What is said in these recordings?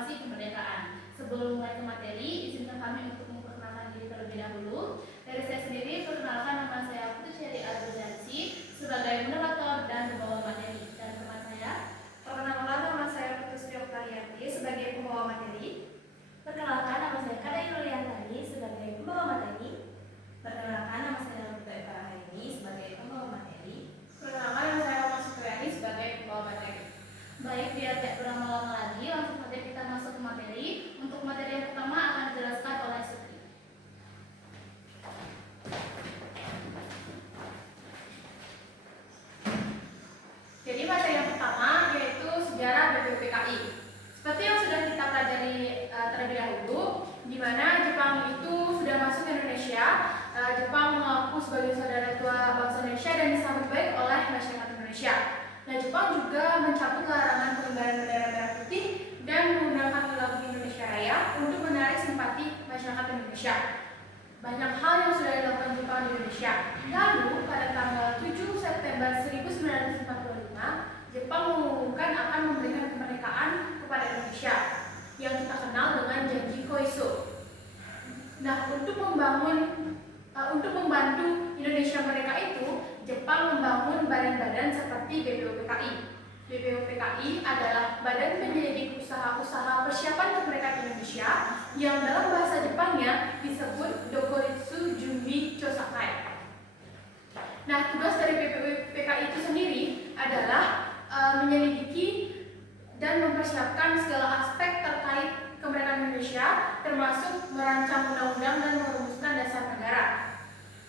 Proklamasi Kemerdekaan. Sebelum mulai ke materi, izinkan kami untuk memperkenalkan diri terlebih dahulu. Dari saya sendiri, perkenalkan nama saya Putri Syari Arzudansi sebagai moderator dan pembawa materi. Dan teman saya, perkenalkan nama saya Putri Sri Oktarianti sebagai pembawa materi. Perkenalkan nama saya Kada Yuliantari sebagai pembawa materi. Perkenalkan nama saya Rita Eka sebagai pembawa materi. Perkenalkan nama saya Mas Supriyani sebagai pembawa materi. Baik, biar tidak berlama-lama lagi, langsung saja kita masuk ke materi. Untuk materi yang pertama akan dijelaskan oleh Sutri. Jadi materi yang pertama yaitu sejarah BPUPKI. Seperti yang sudah kita pelajari terlebih dahulu, di mana Jepang itu sudah masuk ke Indonesia. Jepang mengaku sebagai saudara tua bangsa Indonesia dan disambut baik oleh masyarakat Indonesia. Nah, Jepang juga mencabut larangan pengibaran bendera merah putih dan menggunakan lagu Indonesia Raya untuk menarik simpati masyarakat Indonesia. Banyak hal yang sudah dilakukan Jepang di Indonesia. Lalu, pada tanggal 7 September 1945, Jepang mengumumkan akan memberikan kemerdekaan kepada Indonesia yang kita kenal dengan janji Koiso. Nah, untuk membantu Indonesia merdeka itu, Jepang membangun badan-badan seperti BPUPKI. BPUPKI adalah badan penyelidik usaha-usaha persiapan kemerdekaan Indonesia yang dalam bahasa Jepangnya disebut Dokuritsu Junbi Chosakai. Nah, tugas dari BPUPKI itu sendiri adalah menyelidiki dan mempersiapkan segala aspek terkait kemerdekaan Indonesia, termasuk merancang undang-undang dan merumuskan dasar negara.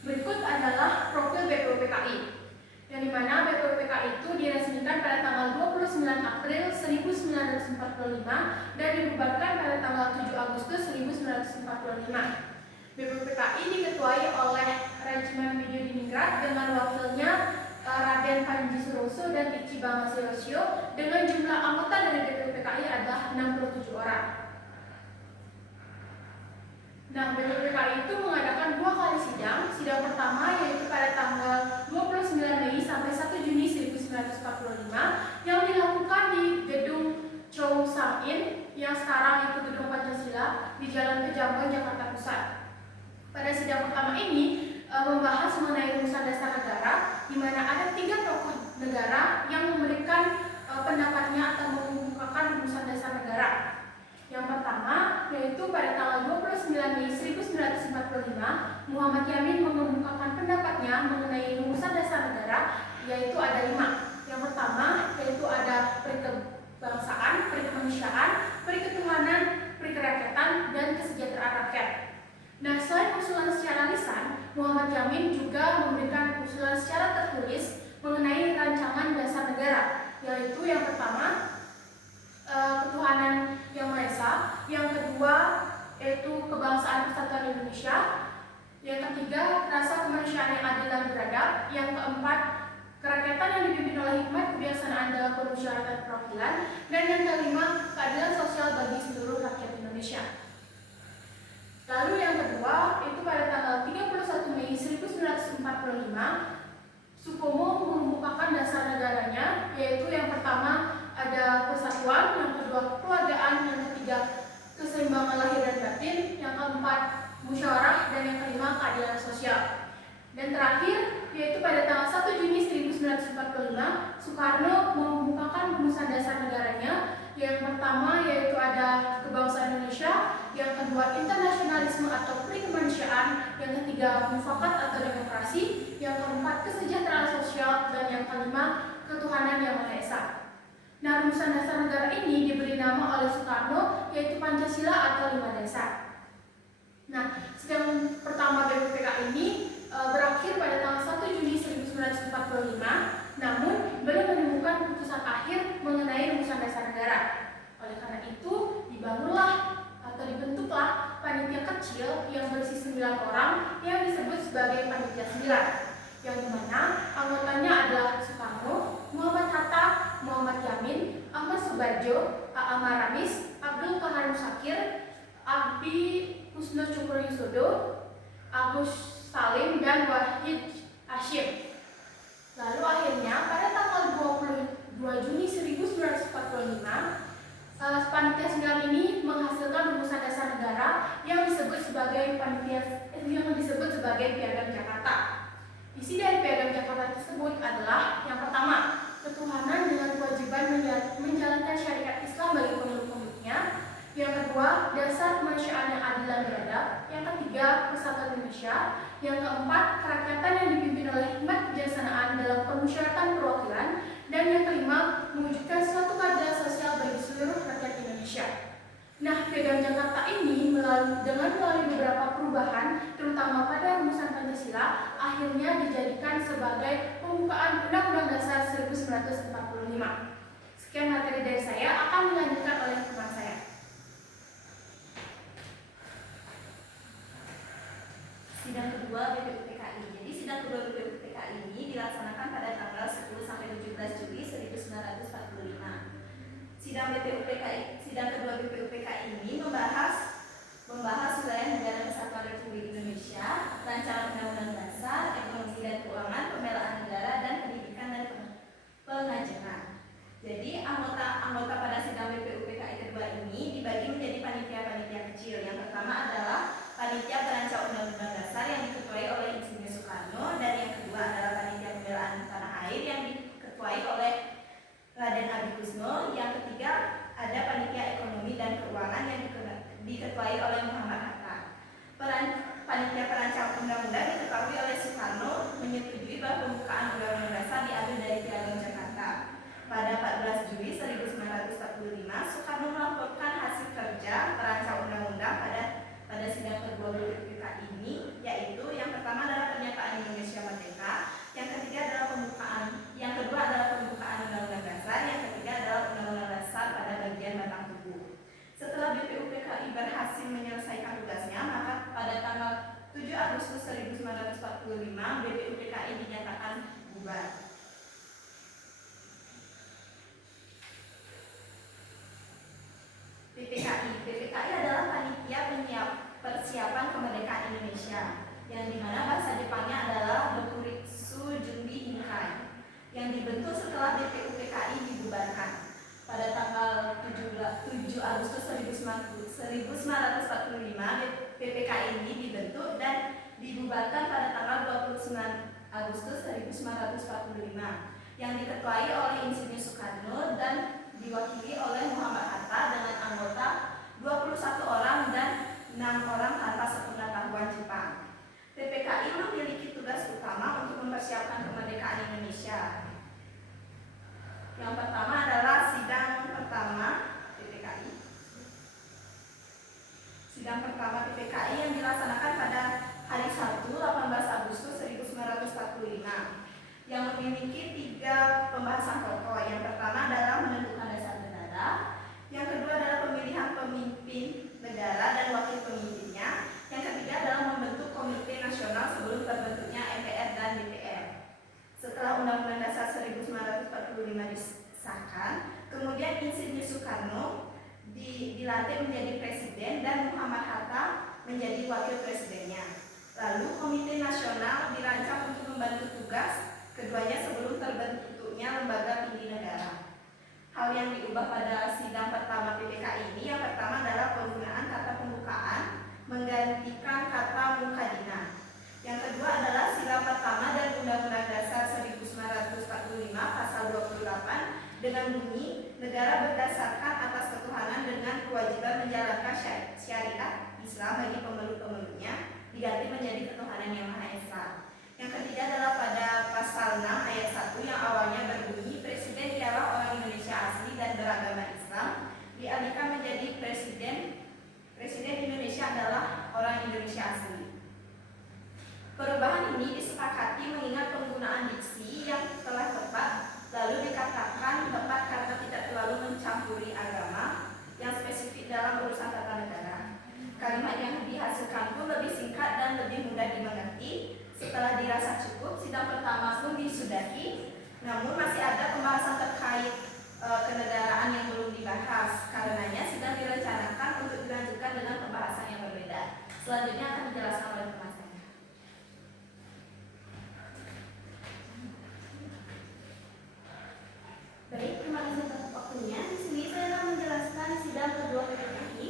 Berikut adalah profil BPUPKI, yang dimana BPUPKI itu diresmikan pada tanggal 29 April 1945 dan dibubarkan pada tanggal 7 Agustus 1945. BPUPKI diketuai oleh Regimen Videodiningrat dengan wakilnya Raden Panji Suroso dan Ichiban Masayosho, dengan jumlah anggota dari BPUPKI adalah 67 orang. Nah, BPUPKI itu mengadakan 2 kali sidang. Sidang pertama yaitu pada tanggal 29 Mei sampai 1 Juni 1945 yang dilakukan di Gedung Chow Sang-in yang sekarang itu Gedung Pancasila di Jalan Pejagan, Jakarta Pusat. Pada sidang pertama ini membahas mengenai rumusan dasar negara, di mana ada 3 tokoh negara yang memberikan pendapatnya atau mengemukakan rumusan dasar negara. Yang pertama yaitu pada tanggal 29 Mei 1945, Muhammad Yamin mengemukakan pendapatnya mengenai rumusan dasar negara, yaitu ada 5. Yang pertama yaitu ada perikebangsaan, perikemanusiaan, periketuhanan, perikerakyatan, dan kesejahteraan rakyat. Nah, selain usulan secara lisan, Muhammad Yamin juga memberikan usulan secara tertulis mengenai rancangan dasar negara, yaitu yang pertama ketuhanan yang Maha Esa, yang kedua yaitu kebangsaan persatuan Indonesia, yang ketiga rasa kemanusiaan yang adil dan beradab, yang keempat kerakyatan yang dipimpin oleh hikmat kebijaksanaan dalam permusyawaratan perwakilan, dan yang kelima keadilan sosial bagi seluruh rakyat Indonesia. Lalu yang kedua itu pada tanggal 31 Mei 1945, Supomo mengemukakan dasar negaranya, yaitu yang pertama ada persatuan, yang kedua kekeluargaan, yang ketiga keseimbangan lahir dan batin, yang keempat musyawarah, dan yang kelima keadilan sosial. Dan terakhir yaitu pada tanggal 1 Juni 1945, Soekarno mengemukakan rumusan dasar negaranya. Yang pertama yaitu ada kebangsaan Indonesia, yang kedua internasionalisme atau perikemanusiaan, yang ketiga mufakat atau demokrasi, yang keempat kesejahteraan sosial, dan yang kelima ketuhanan yang Maha Esa. Nah, rumusan dasar negara ini diberi nama oleh Soekarno, yaitu Pancasila atau 5 dasar. Nah, sidang pertama BPUPKI ini berakhir pada tanggal 1 Juni 1945, namun belum menemukan putusan akhir mengenai rumusan dasar negara. Oleh karena itu, dibangunlah atau dibentuklah panitia kecil yang berisi 9 orang yang disebut sebagai Panitia 9, yang dimana anggotanya adalah Soekarno, Muhammad Hatta, Muhammad Yamin, Ahmad Subarjo, A.A. Maramis, Abdul Kahar Musakir, Abdi Husno Cukroyusodo, Agus Salim, dan Wahid Hashim. Lalu akhirnya pada tanggal 22 Juni 1945, panitia 9 ini menghasilkan rumusan dasar negara yang disebut sebagai Piagam Jakarta. Isi dari Piagam Jakarta tersebut adalah yang pertama, ketuhanan dengan kewajiban menjalankan syariat Islam bagi penduduk-penduduknya. Yang kedua, dasar kemanusiaan yang adil dan beradab. Yang ketiga, persatuan Indonesia. Yang keempat, kerakyatan yang dipimpin oleh hikmat kebijaksanaan dalam permusyawaratan perwakilan. Dan yang kelima, mewujudkan suatu keadilan sosial bagi seluruh rakyat Indonesia. Nah, Piagam Jakarta ini melalui beberapa perubahan, terutama pada rumusan Pancasila, akhirnya dijadikan sebagai pembukaan Undang-Undang Dasar 1945. Sekian materi dari saya, akan dilanjutkan oleh teman saya. Sidang kedua BPUPKI. Jadi sidang kedua BPUPKI ini dilaksanakan pada tanggal 10 sampai 17 Juli 1945. Sidang kedua BPUPKI ini membahas wilayah negara kesatuan Republik Indonesia, rancangan undang-undang dasar, ekonomi dan keuangan, pembelaan negara, dan pendidikan dan pengajaran. Jadi anggota pada sidang BPUPKI kedua ini dibagi menjadi panitia-panitia kecil. Yang pertama adalah panitia perancang undang-undang dasar yang diketuai oleh Insinyur Soekarno, dan yang kedua adalah panitia pembelaan tanah air yang diketuai oleh Raden Abi Kusno. Yang ketiga ada panitia ekonomi dan keuangan yang diketuai oleh Muhammad Hatta. Panitia perancang undang-undang diketahui oleh Soekarno menyetujui bahwa pembukaan undang-undang dasar diambil dari Piagam Jakarta. Pada 14 Juli 1945, Soekarno melaporkan hasil kerja perancang undang-undang pada sidang kedua BPUPKI ini, yaitu yang pertama adalah pernyataan Indonesia Merdeka, yang kedua adalah pembukaan undang-undang dasar, yang ketiga adalah undang-undang dasar pada bagian batang tubuh. Setelah BPUPKI berhasil menyelesaikan tugasnya, maka pada tanggal 7 Agustus 1945 BPUPKI dinyatakan bubar. PPKI adalah panitia persiapan kemerdekaan Indonesia, yang dimana bahasa Jepangnya adalah Dokuritsu Junbi Inkai, yang dibentuk setelah BPUPKI dibubarkan. Pada tanggal 7 Agustus 1945 PPKI ini dibentuk dan dibubarkan pada tanggal 29 Agustus 1945, yang diketuai oleh Insinyur Soekarno dan diwakili oleh Muhammad Hatta dengan anggota 21 orang dan 6 orang tanpa sepengetahuan Jepang. PPKI memiliki tugas utama untuk mempersiapkan kemerdekaan Indonesia. Yang pertama adalah sidang pertama PPKI. Sidang pertama PPKI yang dilaksanakan pada hari Sabtu 18 Agustus 1945, yang memiliki 3 pembahasan pokok. Yang pertama adalah menentukan dasar negara, yang kedua adalah pemilihan pemimpin negara dan wakil pemimpinnya, yang ketiga adalah membentuk komite nasional sebelum terbentuknya MPR dan DPR. Setelah Undang-Undang Dasar 1945 disahkan, kemudian Insinyur Soekarno dilantik menjadi presiden dan Muhammad Hatta menjadi wakil presidennya. Lalu komite nasional dirancang untuk membantu tugas keduanya sebelum terbentuknya lembaga tinggi negara. Hal yang diubah pada sidang pertama PPKI ini, yang pertama adalah penggunaan kata pembukaan menggantikan kata mukadimah. Yang kedua adalah sila pertama dan Undang-Undang Dasar 1945 pasal 28 dengan bunyi negara berdasarkan atas ketuhanan dengan kewajiban menjalankan syariat Islam bagi pemeluk-pemeluknya diganti menjadi ketuhanan yang Maha Esa. Yang ketiga adalah pada pasal 6 ayat 1 yang awalnya berbunyi presiden ialah orang Indonesia asli dan beragama Islam, dialihkan menjadi presiden Indonesia adalah orang Indonesia asli. Perubahan ini disepakati mengingat penggunaan diksi yang telah tepat, lalu dikatakan tepat karena tidak terlalu mencampuri agama yang spesifik dalam urusan tata negara. Kalimat yang dihasilkan pun lebih singkat dan lebih mudah dimengerti. Setelah dirasa cukup, sidang pertama pun disudahi, namun masih ada pembahasan terkait kenegaraan yang belum dibahas. Karenanya sidang direncanakan untuk dilanjutkan dengan pembahasan yang berbeda. Selanjutnya akan dijelaskan oleh teman saya. Baik, terima kasih atas waktunya. Di sini saya akan menjelaskan sidang kedua PPKI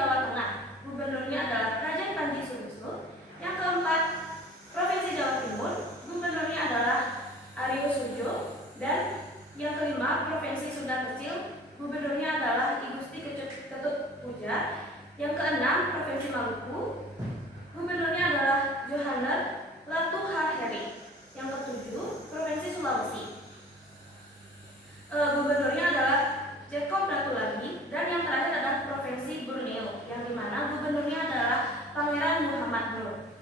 Jawa Tengah, gubernurnya adalah Raden Panji Subuso. Yang keempat, Provinsi Jawa Timur, gubernurnya adalah Aryo Sujo. Dan yang kelima, Provinsi Sunda Kecil, gubernurnya adalah I Gusti Ketut Puja. Yang keenam, Provinsi Maluku, gubernurnya adalah Johannes Latuhaheri. Yang ketujuh, Provinsi Sulawesi, gubernurnya adalah Jacob Ratulagi. Dan yang terakhir adalah Provinsi Borneo, yang dimana gubernurnya adalah Pangeran Muhammad Nur.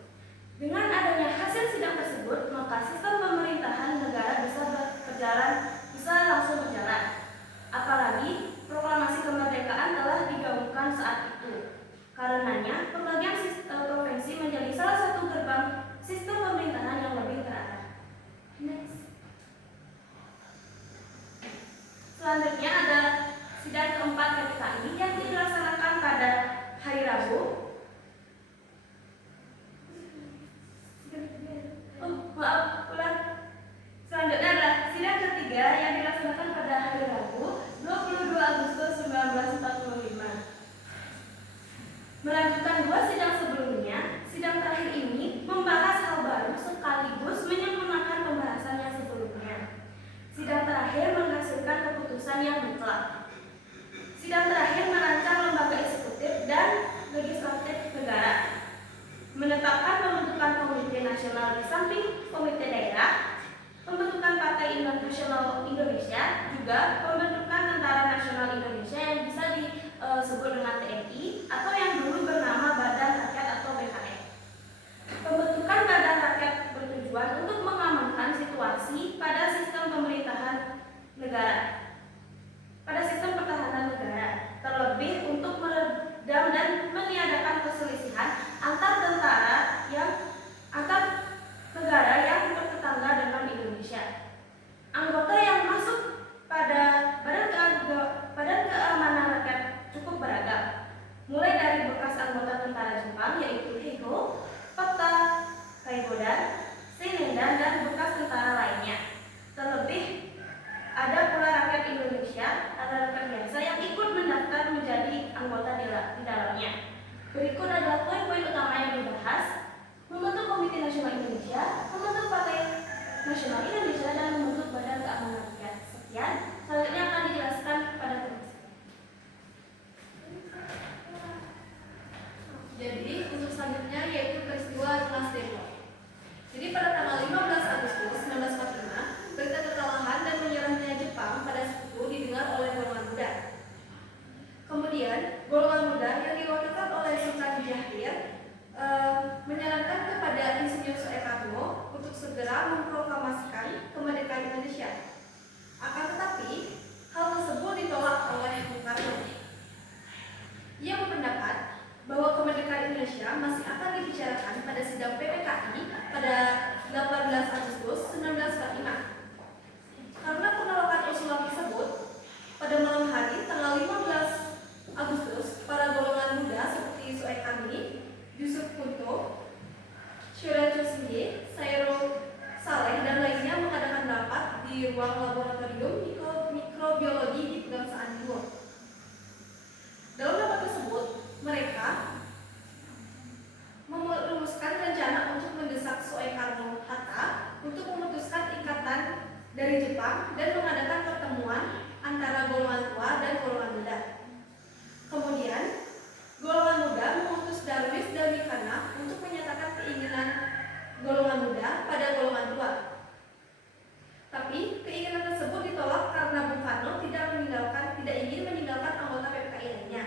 Dengan adanya hasil sidang tersebut, maka sistem pemerintahan negara bisa langsung berjalan. Apalagi proklamasi kemerdekaan telah digaungkan saat itu. Karenanya, pembagian provinsi menjadi salah satu gerbang sistem pemerintahan yang lebih terarah. Next. Selanjutnya ada sidang keempat PPKI yang dilaksanakan pada hari Rabu. Selanjutnya adalah sidang ketiga yang dilaksanakan pada hari Rabu 22 Agustus 1945. Melanjutkan dua sidang sebelumnya, sidang terakhir ini membahas hal baru sekaligus menyempurnakan pembahasan yang sebelumnya. Sidang terakhir menghasilkan keputusan yang mutlak. Sidang terakhir merancang lembaga eksekutif dan legislatif negara, menetapkan pembentukan komite nasional di samping komite daerah, pembentukan Partai Nasional Indonesia, juga pembentukan Tentara Nasional Indonesia yang bisa disebut dengan TNI atau yang dulu bernama Badan Rakyat atau BKR. Pembentukan Badan Rakyat bertujuan untuk mengamankan situasi pada sistem pemerintahan negara, pada sistem pertahanan negara, terlebih untuk meredam dan meniadakan perselisihan antar negara yang bertetangga dengan Indonesia. Anggota yang masuk pada Badan Keamanan Rakyat cukup beragam, mulai dari bekas anggota tentara Jepang yaitu Heigo, Pata, Kaigodan, Seinendan, dan bekas tentara lainnya. Terlebih ada pula rakyat Indonesia atau rakyat biasa yang ikut mendaftar menjadi anggota di dalamnya. Berikut adalah poin-poin utama yang dibahas: membentuk Komite Nasional Indonesia, membentuk Partai Nasional Indonesia, dan membentuk Badan Keamanan Rakyat. Sekian, selanjutnya akan dijelaskan pada komisi. Jadi untuk selanjutnya yaitu peristiwa Runas Depok. Jadi pada tanggal 15 Agustus 1945, berita kekalahan dan menyerahnya Jepang pada sekutu didengar oleh golongan muda. Kemudian golongan muda yang diwakilkan oleh Sultan Syahrir menyarankan kepada Insinyur Soekarno untuk segera memproklamasikan kemerdekaan Indonesia. Akan tetapi hal tersebut ditolak oleh Bung Karno. Ia berpendapat bahwa kemerdekaan Indonesia masih akan dibicarakan pada sidang PPKI pada 18 Agustus 1945. Karena penolakan usulan tersebut, pada malam hari tanggal 15 Agustus, para golongan muda seperti Soekarni, Yusuf Kunto, Syuracho Sinye, Sairo Saleh, dan lainnya mengadakan rapat di ruang laboratorium mikrobiologi di Pegangsaan Timur. Dalam rapat tersebut, mereka merumuskan rencana untuk mendesak Soekarno-Hatta untuk memutuskan ikatan dari Jepang dan mengadakan pertemuan antara golongan tua dan golongan muda. Kemudian, golongan muda mengutus Darwis dan Wicana untuk menyatakan keinginan golongan muda pada golongan tua. Tapi keinginan tersebut ditolak karena Bung Karno tidak ingin meninggalkan anggota PPKI lainnya.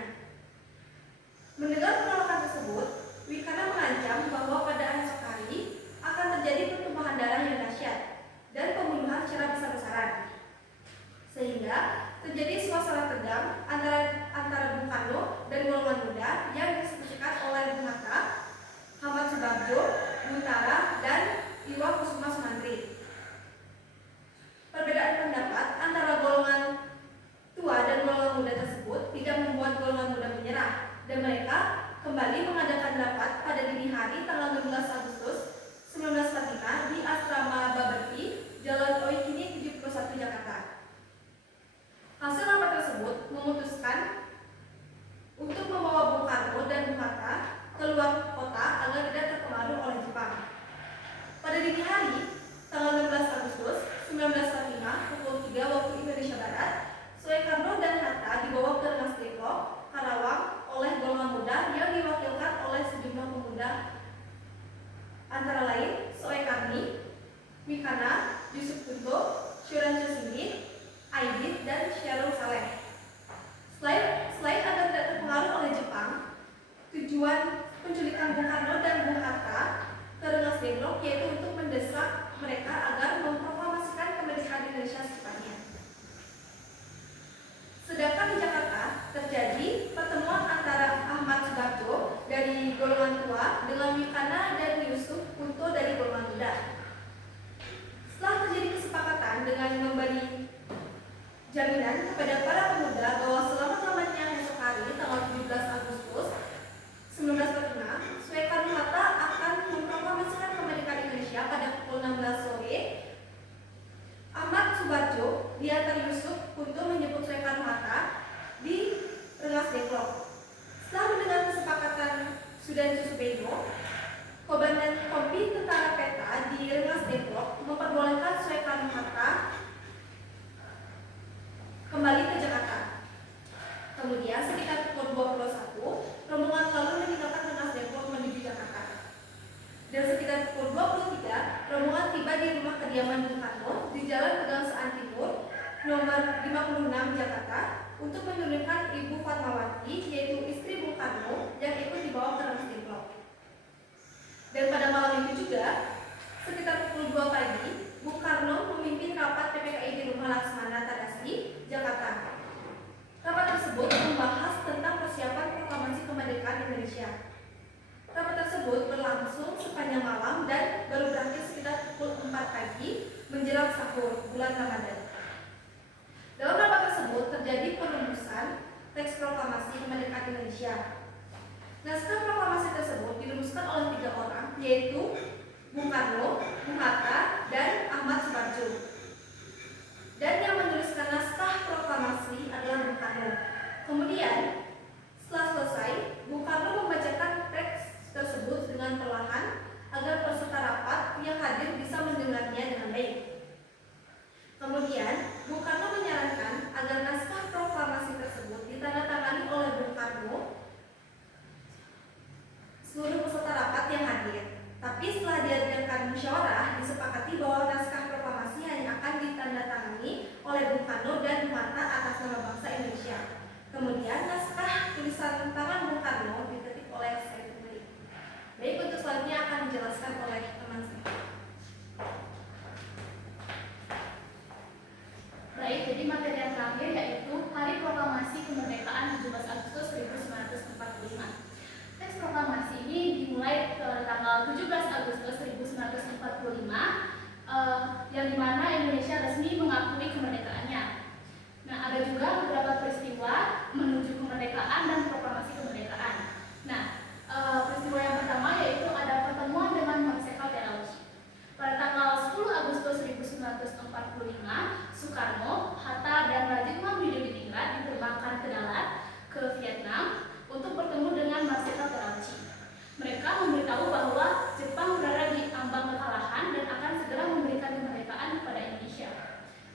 Mendengar penolakan tersebut, Wicana mengancam bahwa pada esok hari akan terjadi pertumpahan darah yang dahsyat dan pembunuhan secara besar-besaran, sehingga terjadi suasana tegang antara Bung Karno dan golongan muda yang disekat oleh Bung Hatta, Ahmad Subarjo, Bung Tara, dan Iwa Kusuma Sumantri. Perbedaan pendapat antara golongan tua dan golongan muda tersebut tidak membuat golongan muda menyerah, dan mereka kembali mengadakan rapat pada dini hari tanggal 16 Agustus 1945 di Asrama Baberti, Jalan Oikini 71, Jakarta. Hasil rapat tersebut memutuskan untuk membawa Bung Karno Deglok, yaitu untuk mendesak mereka agar memproklamasikan kemerdekaan Indonesia secepatnya. Sedangkan di Jakarta terjadi pertemuan antara Ahmad Subarjo dari golongan tua dengan Wikana dan Yusuf Kunto dari golongan muda. Setelah terjadi kesepakatan dengan memberi jaminan kepada para pemuda bahwa selama-lamanya esok hari tanggal 17 Agustus 1946, Soekarno-Hatta akan memproklamasikan kemerdekaan Indonesia pada pukul 16 sore. Ahmad Subarjo diantar Yusuf untuk menyebut Soekarno-Hatta di Rengas Dengklok. Setelah mendengar kesepakatan Sudan Susubeno, Komandan Kompi Tentara Peta di Rengas Dengklok memperbolehkan Soekarno-Hatta kembali ke Jakarta. Kemudian sekitar pukul 21, rombongan lalu meninggalkan Rengas Dengklok menuju Jakarta. Dan sekitar pukul 23, rombongan tiba di rumah kediaman Bung Karno di Jalan Pegangsaan Timur, nomor 56 Jakarta, untuk menurunkan Ibu Fatmawati, yaitu istri Bung Karno, yang ikut dibawa ke Rengas Dengklok. Dan pada malam itu juga, sekitar pukul 2 pagi, Bung Karno memimpin rapat PPKI di rumah Laksmana Tadasi, Jakarta. Rapat tersebut membahas tentang persiapan proklamasi kemerdekaan Indonesia. Rapat tersebut berlangsung sepanjang malam dan baru berakhir sekitar pukul 4 pagi menjelang sahur bulan Ramadan. Dalam rapat tersebut terjadi perumusan teks proklamasi kemerdekaan Indonesia. Naskah proklamasi tersebut dirumuskan oleh 3 orang, yaitu Bung Karno, Bung Hatta, dan Ahmad Subarjo. Dan yang menuliskan naskah proklamasi adalah Bung Karno. Kemudian, setelah selesai, Bung Karno membacakan teks tersebut dengan perlahan agar peserta rapat yang hadir bisa mendengarnya dengan baik. Kemudian, Bung Karno menyarankan agar naskah proklamasi tersebut ditandatangani oleh Bung Karno seluruh peserta rapat yang hadir. Tapi setelah diadakan musyawarah, disepakati bahwa naskah proklamasi hanya akan ditandatangani oleh Bung Karno dan Bung Hatta atas nama bangsa Indonesia. Kemudian naskah tulisan tangan Bung Karno diketik oleh saya sendiri. Baik, untuk selanjutnya akan dijelaskan oleh teman saya. Baik, jadi materi yang terakhir yaitu Hari Proklamasi Kemerdekaan 17 Agustus 1945. Teks proklamasi ini dimulai tanggal 17 Agustus 1945, yang dimana Indonesia resmi mengakui kemerdekaannya. Nah, ada juga beberapa peristiwa menuju kemerdekaan dan proklamasi kemerdekaan. Nah, peristiwa yang pertama yaitu ada pertemuan dengan Marsikal Terauchi. Pada tanggal 10 Agustus 1945, Soekarno, Hatta, dan Rajitman Widodiningrat diterbangkan ke Dalat, ke Vietnam, untuk bertemu dengan Marsikal Terauchi. Mereka memberitahu bahwa Jepang berada di ambang kekalahan dan akan segera memberikan kemerdekaan kepada Indonesia.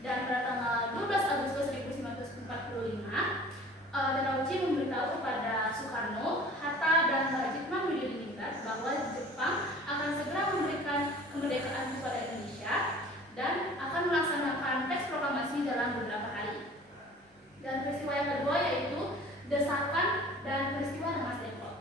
Dan pada tanggal 12 Agustus 1945, Terauchi memberitahu kepada Soekarno, Hatta, dan Rajitman Widodiningrat bahwa Jepang akan segera memberikan kemerdekaan kepada Indonesia dan akan melaksanakan teks proklamasi dalam beberapa hari. Dan peristiwa yang kedua yaitu desakan dan peristiwa Rengas Dengklok.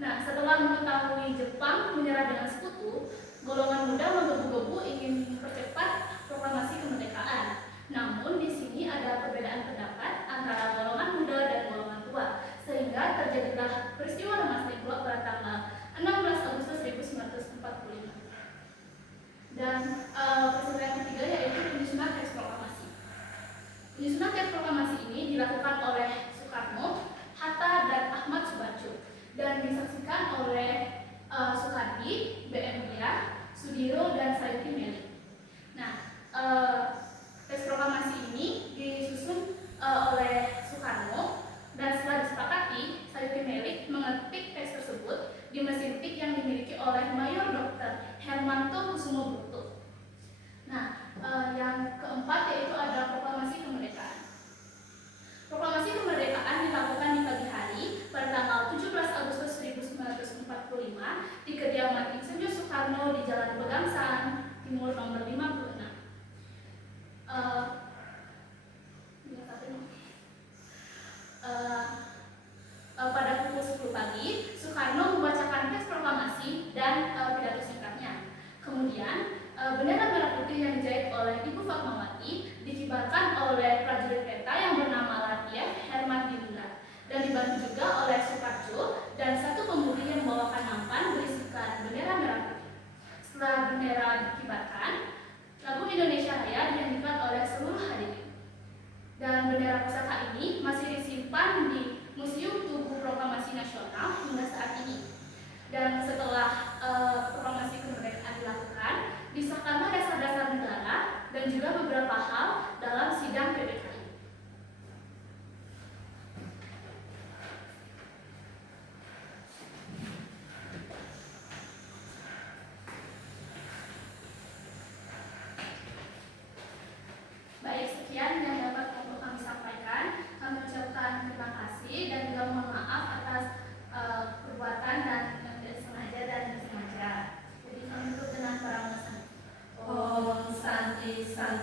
Nah, setelah mengetahui Jepang menyerah dengan sekutu, golongan muda menggebu-gebu ingin mempercepat proklamasi kemerdekaan. Namun di sini ada perbedaan pendapat antara golongan muda dan golongan tua, sehingga terjadilah peristiwa Rengas Dengklok pada tanggal 16 Agustus 1945. Dan peristiwa yang ketiga yaitu penyusunan teks proklamasi. Penyusunan teks proklamasi ini dilakukan oleh Soekarno, Hatta, dan Ahmad Subarjo dan disaksikan oleh Soekardi, B.M. Dia, Sudiro, dan Sayuti Melik. Nah, teks proklamasi ini disusun oleh Soekarno dan setelah disepakati, Sayuti Melik mengetik teks tersebut di mesin tik yang dimiliki oleh Mayor Dr. Hermanto Kusumo Brutto. Nah, yang keempat yaitu ada proklamasi kemerdekaan. Proklamasi kemerdekaan dilakukan di pagi hari pada tanggal 17 Agustus 1945 di kediaman Insinyur Soekarno di Jalan Pegangsaan Timur nomor 56. Pada pukul 10 pagi, Soekarno membacakan teks proklamasi dan pidato singkatnya. sekian yang